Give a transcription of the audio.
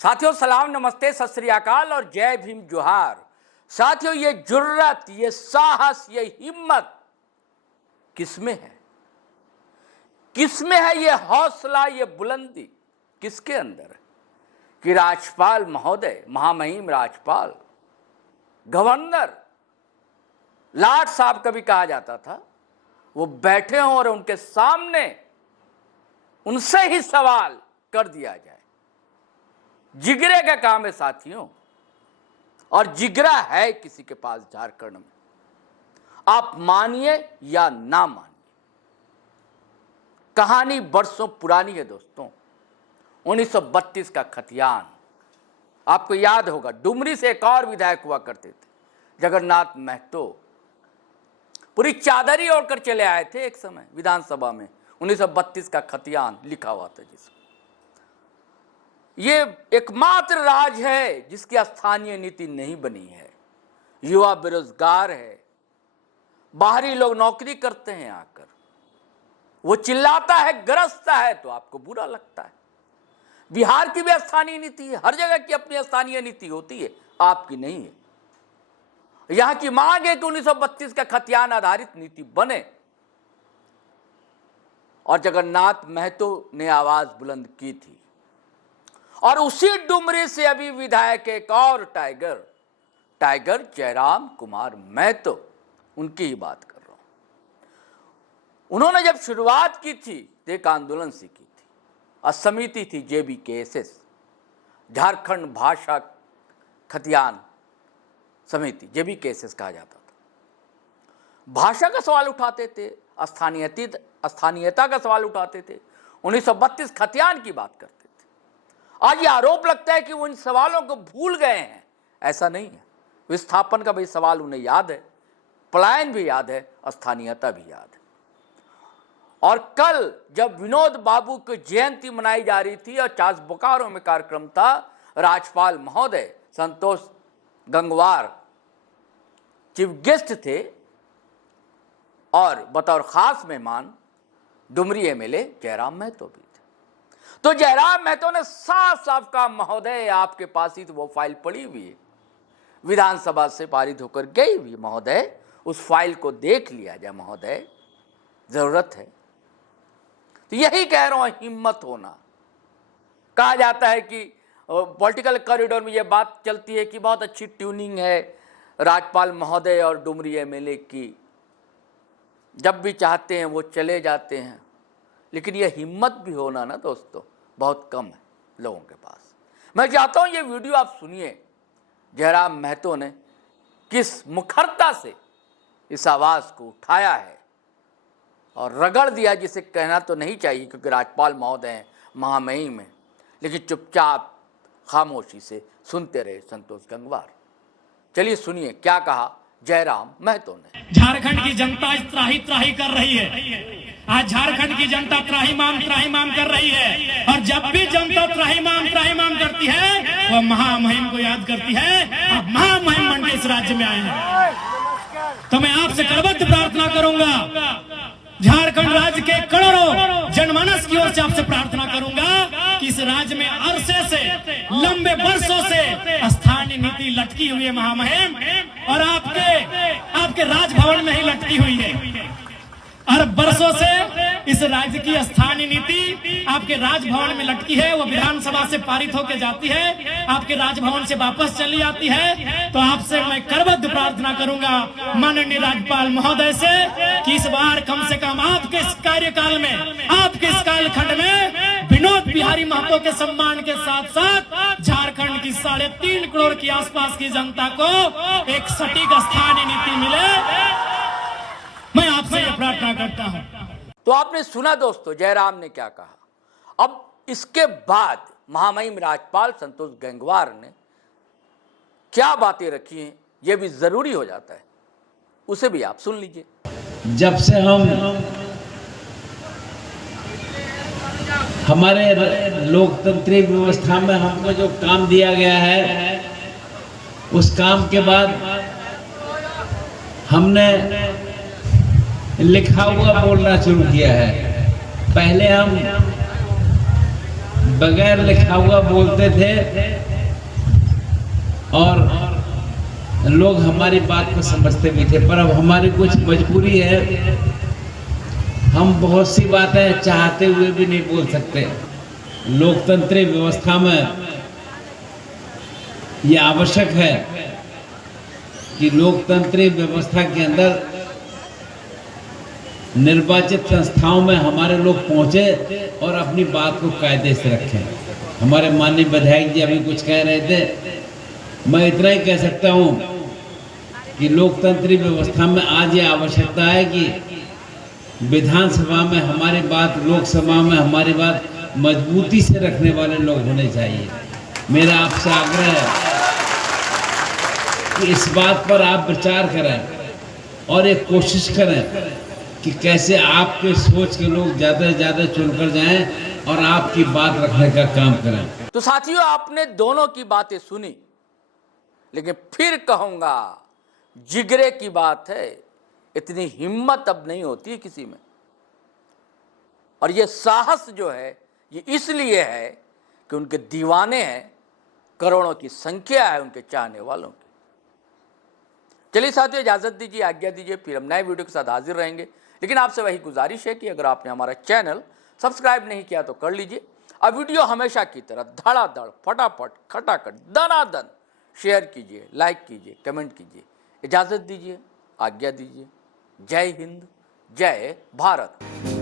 साथियों सलाम, नमस्ते, सत श्री अकाल और जय भीम जोहार। साथियों ये जुर्रत, ये साहस, ये हिम्मत किसमें है? किसमें है ये हौसला, ये बुलंदी किसके अंदर है कि राज्यपाल महोदय, महामहिम राज्यपाल, गवर्नर लाट साहब कभी कहा जाता था, वो बैठे हों और उनके सामने उनसे ही सवाल कर दिया जाए। जिगरे का काम है साथियों, और जिगरा है किसी के पास झारखंड में, आप मानिए या ना मानिए। कहानी बरसों पुरानी है दोस्तों। 1932 का खतियान आपको याद होगा। डुमरी से एक और विधायक हुआ करते थे, जगन्नाथ महतो, पूरी चादर ही ओढ़कर चले आए थे एक समय विधानसभा में। 1932 का खतियान लिखा हुआ था जिसमें। ये एकमात्र राज्य है जिसकी स्थानीय नीति नहीं बनी है। युवा बेरोजगार है, बाहरी लोग नौकरी करते हैं आकर, वो चिल्लाता है, गरजता है तो आपको बुरा लगता है। बिहार की भी स्थानीय नीति है, हर जगह की अपनी स्थानीय नीति होती है, आपकी नहीं है। यहां की मांग है कि 1932 का खतियान आधारित नीति बने, और जगन्नाथ महतो ने आवाज बुलंद की थी। और उसी डुमरी से अभी विधायक एक और टाइगर जयराम कुमार महतो, उनकी ही बात कर रहा हूं। उन्होंने जब शुरुआत की थी तो एक आंदोलन से की थी, और समिति थी JBKSS, झारखंड भाषा खतियान समिति, JBKSS कहा जाता था। भाषा का सवाल उठाते थे, स्थानीयता का सवाल उठाते थे, 1932 खतियान की बात करते थे। आज ये आरोप लगता है कि वो इन सवालों को भूल गए हैं। ऐसा नहीं है। विस्थापन का भी सवाल उन्हें याद है, पलायन भी याद है, स्थानीयता भी याद है। और कल जब विनोद बाबू की जयंती मनाई जा रही थी और 50 बोकारो में कार्यक्रम था, राज्यपाल महोदय संतोष गंगवार चीफ गेस्ट थे, और बतौर खास मेहमान डुमरी MLA जयराम महतो भी थे। तो जयराम महतो ने साफ साफ कहा, महोदय आपके पास ही तो वो फाइल पड़ी हुई है, विधानसभा से पारित होकर गई हुई, महोदय उस फाइल को देख लिया जाए, महोदय जरूरत है। तो यही कह रहा हूं, हिम्मत होना। कहा जाता है कि पॉलिटिकल कॉरिडोर में यह बात चलती है कि बहुत अच्छी ट्यूनिंग है राज्यपाल महोदय और डुमरी MLA की, जब भी चाहते हैं वो चले जाते हैं। लेकिन यह हिम्मत भी होना ना दोस्तों बहुत कम है लोगों के पास। मैं चाहता हूं ये वीडियो आप सुनिए, जयराम महतो ने किस मुखरता से इस आवाज को उठाया है और रगड़ दिया, जिसे कहना तो नहीं चाहिए क्योंकि राज्यपाल महोदय हैं, महामहिम हैं, लेकिन चुपचाप खामोशी से सुनते रहे संतोष गंगवार। चलिए सुनिए क्या कहा जयराम महतो ने। झारखंड की जनता त्राही त्राही कर रही है। आज झारखंड की जनता त्राहिमाम कर रही है, और जब भी जनता त्राहिमाम करती है, वह महामहिम को याद करती है। अब महामहिम बन के इस राज्य में आए हैं, तो मैं आपसे करबद्ध प्रार्थना करूंगा, झारखंड राज्य के करोड़ों जनमानस की ओर से आपसे प्रार्थना करूंगा कि इस राज्य में अरसे से, लंबे वर्षों से स्थानीय नीति लटकी हुई है महामहिम, और आपके राजभवन में ही लटकी हुई है। और बरसों से इस राज्य की स्थानीय नीति आपके राजभवन में लटकी है। वो विधानसभा से पारित होकर जाती है, आपके राजभवन से वापस चली आती है। तो आपसे मैं करबद्ध प्रार्थना करूंगा माननीय राज्यपाल महोदय से कि इस बार कम से कम आपके इस कार्यकाल में, आपके इस कालखंड में विनोद बिहारी महतो के सम्मान के साथ साथ झारखंड की 3.5 करोड़ की आसपास की जनता को एक सटीक स्थानीय नीति मिले। मैं आपसे यह प्रार्थना करता हूं। तो आपने सुना दोस्तों जयराम ने क्या कहा। अब इसके बाद महामहिम राज्यपाल संतोष गंगवार ने क्या बातें रखी हैं, यह भी जरूरी हो जाता है, उसे भी आप सुन लीजिए। जब से हमारे लोकतांत्रिक व्यवस्था में हमको जो काम दिया गया है, उस काम के बाद हमने लिखा हुआ बोलना शुरू किया है। पहले हम बगैर लिखा हुआ बोलते थे और लोग हमारी बात को समझते भी थे। पर अब हमारी कुछ मजबूरी है, हम बहुत सी बातें चाहते हुए भी नहीं बोल सकते। लोकतंत्री व्यवस्था में ये आवश्यक है कि लोकतंत्री व्यवस्था के अंदर निर्वाचित संस्थाओं में हमारे लोग पहुंचे और अपनी बात को कायदे से रखें। हमारे माननीय विधायक जी अभी कुछ कह रहे थे, मैं इतना ही कह सकता हूं कि लोकतंत्री व्यवस्था में आज ये आवश्यकता है कि विधानसभा में हमारी बात, लोकसभा में हमारी बात मजबूती से रखने वाले लोग होने चाहिए। मेरा आपसे आग्रह है कि इस बात पर आप विचार करें और एक कोशिश करें कि कैसे आपके सोच के लोग ज़्यादा से ज़्यादा चुनकर जाएं और आपकी बात रखने का काम करें। तो साथियों, आपने दोनों की बातें सुनी, लेकिन फिर कहूंगा जिगरे की बात है, इतनी हिम्मत अब नहीं होती है किसी में। और ये साहस जो है ये इसलिए है कि उनके दीवाने हैं, करोड़ों की संख्या है उनके चाहने वालों की। चलिए साथियों, इजाजत दीजिए, आज्ञा दीजिए, फिर हम नए वीडियो के साथ हाजिर रहेंगे। लेकिन आपसे वही गुजारिश है कि अगर आपने हमारा चैनल सब्सक्राइब नहीं किया तो कर लीजिए। अब वीडियो हमेशा की तरह धड़ाधड़, फटाफट, खटाखट, दनादन शेयर कीजिए, लाइक कीजिए, कमेंट कीजिए। इजाजत दीजिए, आज्ञा दीजिए। जय हिंद, जय भारत।